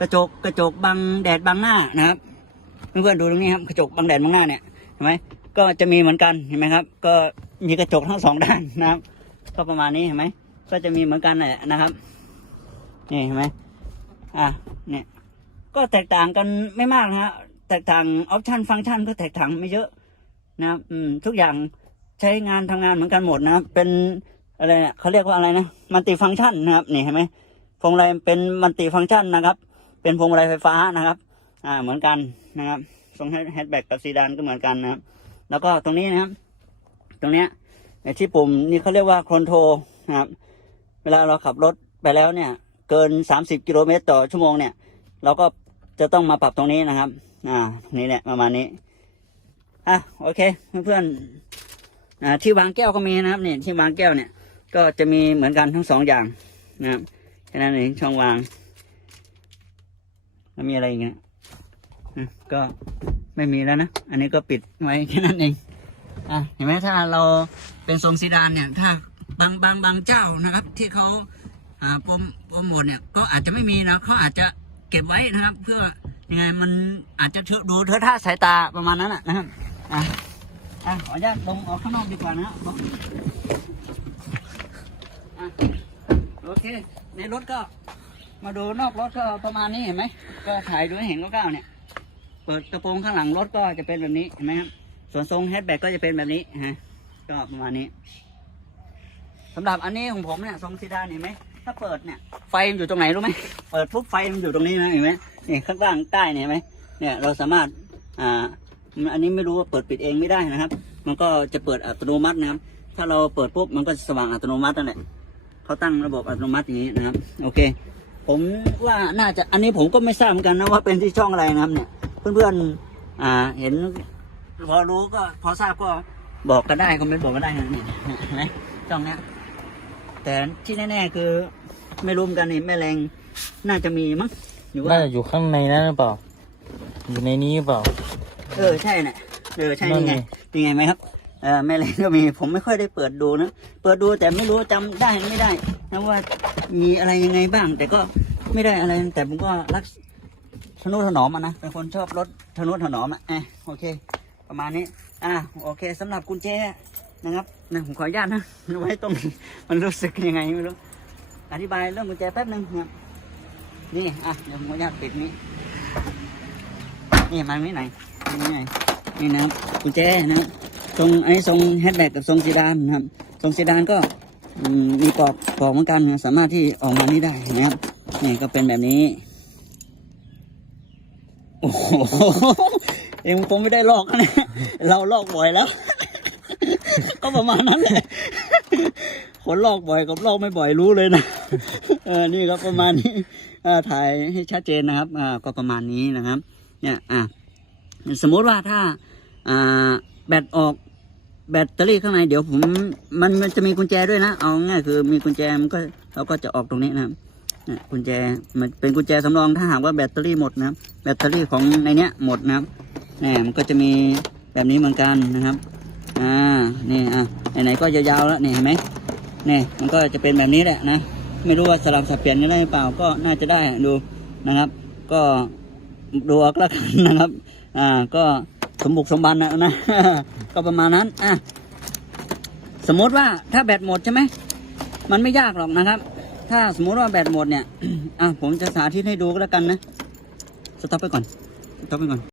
กระจกกระจกบังแดดบังหน้านะครับเพื่อนๆดูตรงนี้ครับกระจกบังแดดบังหน้าเนี่ยเห็นไหมก็จะมีเหมือนกันเห็นไหมครับ ก็มีกระจกทั้งสองด้านนะครับ ก็ประมาณนี้เห็นไหมก็จะมีเหมือนกันแหละนะครับนี่เห็นไหมอะเนี่ยก็แตกต่างกันไม่มากนะฮะแตกต่างออปชันฟังก์ชันก็แตกต่างไม่เยอะนะครับอืมทุกอย่างใช้งานทำงานเหมือนกันหมดนะครับ เป็นอะไรเนี่ยเขาเรียกว่าอะไรนะ มัลติฟังก์ชันนะครับ นี่เห็นไหมพวงมาลัยเป็นมัลติฟังก์ชันนะครับ เป็นพวงมาลัยไฟฟ้านะครับ อ่าเหมือนกันนะครับทรงแฮชแบ็กกับซีดานก็เหมือนกันนะครับ แล้วก็ตรงนี้นะครับ ตรงเนี้ยในที่ปุ่มนี่เขาเรียกว่าคอนโทรนะครับ เวลาเราขับรถไปแล้วเนี่ย เกิน 30 กิโลเมตรต่อชั่วโมงเนี่ย เราก็จะต้องมาปรับตรงนี้นะครับ อ่านี่แหละประมาณนี้อะโอเคเพื่อนๆอ่าที่วางแก้วก็มีนะครับเนี่ยที่วางแก้วเนี่ย ก็จะมีเหมือนกันทั้งสองอย่างนะครับแค่นั้นเองช่องวาง แล้วมีอะไรอีกเนี่ยก็ไม่มีแล้วนะ อันนี้ก็ปิดไว้แค่นั้นเองอะเห็นไหมถ้าเราเป็นทรงซีดานเนี่ย ถ้าบางบางบางเจ้านะครับ ที่เขาโปรโปรโมทเนี่ยก็อาจจะไม่มีนะเขาอาจจะเก็บไว้นะครับ เพื่อยังไงมันอาจจะดูเทอะท่าสายตาประมาณนั้นนะนะครับอะอะขออนุญาตลงออกข้างนอกดีกว่านะครับอะโอเค ในรถก็ มาดูนอกรถก็ประมาณนี้เห็นไหมก็ถ่ายดูให้เห็นคร่าวๆเนี่ย เปิดกระโปรงข้างหลังรถก็จะเป็นแบบนี้เห็นไหมครับ ส่วนทรงแฮชแบ็กก็จะเป็นแบบนี้ฮะก็ประมาณนี้สำหรับอันนี้ของผมเนี่ยทรงซีดานเห็นไหมถ้าเปิดเนี่ยไฟมันอยู่ตรงไหนรู้ไหมเปิดปุ๊บไฟมันอยู่ตรงนี้นะเห็นไหมนี่ข้างล่างใต้เนี่ยเห็นไหมเนี่ยเราสามารถอ่าอันนี้ไม่รู้ว่าเปิดปิดเองไม่ได้นะครับ มันก็จะเปิดอัตโนมัตินะครับ ถ้าเราเปิดปุ๊บมันก็จะสว่างอัตโนมัตินั่นแหละเขาตั้งระบบอัตโนมัติอย่างนี้นะครับ โอเค ผมว่าน่าจะอันนี้ผมก็ไม่ทราบเหมือนกันนะว่าเป็นที่ช่องอะไรนะครับ เนี่ย เพื่อนๆอ่า เห็น พอรู้ก็ พอทราบก็บอกกันได้คอมเมนต์บอกกันได้นะเนี่ยเห็นไหมช่องเนี้ยแต่ที่แน่ๆคือ ไม่รู้เหมือนกันนี่แม่แรงน่าจะมีมั้งหรือว่าน่าจะอยู่ข้างในนั้นหรือเปล่า อยู่ในนี้หรือเปล่า เออใช่น่ะเออใช่นั่นี่นไงไงนี่ไงไหมครับเออแม่แรงก็มีผมไม่ค่อยได้เปิดดูนะเปิดดูแต่ไม่รู้จำได้ไม่ได้นะว่ามีอะไรยังไงบ้าง แต่ก็ ไม่ได้อะไร แต่ผมก็รักทนุถนอมอะนะ เป็นคนชอบรถทนุถนอมอะเออโอเค ประมาณนี้ อ่าโอเคสำหรับกุญแจนะครับนะผมขออนุญาตนะไว้ตรงมันรู้สึกยังไงไม่รู้อธิบายเรื่องกุญแจแป๊บหนึงนะนี่อะเดี๋ยวผมขออนุญาตปิดนี้นี่มาตรงนี้ไหนนี่ไงนี่นะครับกุญแจนะครับทรงไอ้ทรงแฮชแบ็กกับทรงซีดานนะครับทรงซีดานก็มีปลอกปลอกเหมือนกันนะสามารถที่ออกมานี่ได้นะครับ นี่ก็เป็นแบบนี้ โอ้โหเองคงไม่ได้ลอกนะเราลอกบ่อยแล้ว ก็ประมาณนั้นแหละคนลอกบ่อยกับลอกไม่บ่อยรู้เลยนะเออนี่ก็ประมาณนี้ถ่ายให้ชัดเจนนะครับ อ่า ก็ประมาณนี้นะครับ เนี่ย อะสมมติว่าถ้า อ่า แบตออกแบตเตอรี่ข้างในเดี๋ยวผมมันมันจะมีกุญแจด้วยนะ เอาง่ายคือมีกุญแจมันก็เราก็จะออกตรงนี้นะครับ กุญแจมันเป็นกุญแจสำรองถ้าหากว่าแบตเตอรี่หมดนะครับแบตเตอรี่ของในเนี้ยหมดนะครับนี่มันก็จะมีแบบนี้เหมือนกันนะครับอ่านี่อะไหนๆก็ยาวๆแล้วนี่เห็นไหมนี่มันก็จะเป็นแบบนี้แหละนะไม่รู้ว่าสลับสับเปลี่ยนกันได้หรือเปล่าก็น่าจะได้ดูนะครับ ก็ดูออกแล้วกันนะครับ อ่าก็สมบุกสมบันนะนะ ก็ประมาณนั้นอะสมมติว่าถ้าแบตหมดใช่ไหมมันไม่ยากหรอกนะครับ ถ้าสมมติว่าแบตหมดเนี่ย อะผมจะสาธิตให้ดูก็แล้วกันนะ สต็อปไปก่อน สต็อปไปก่อน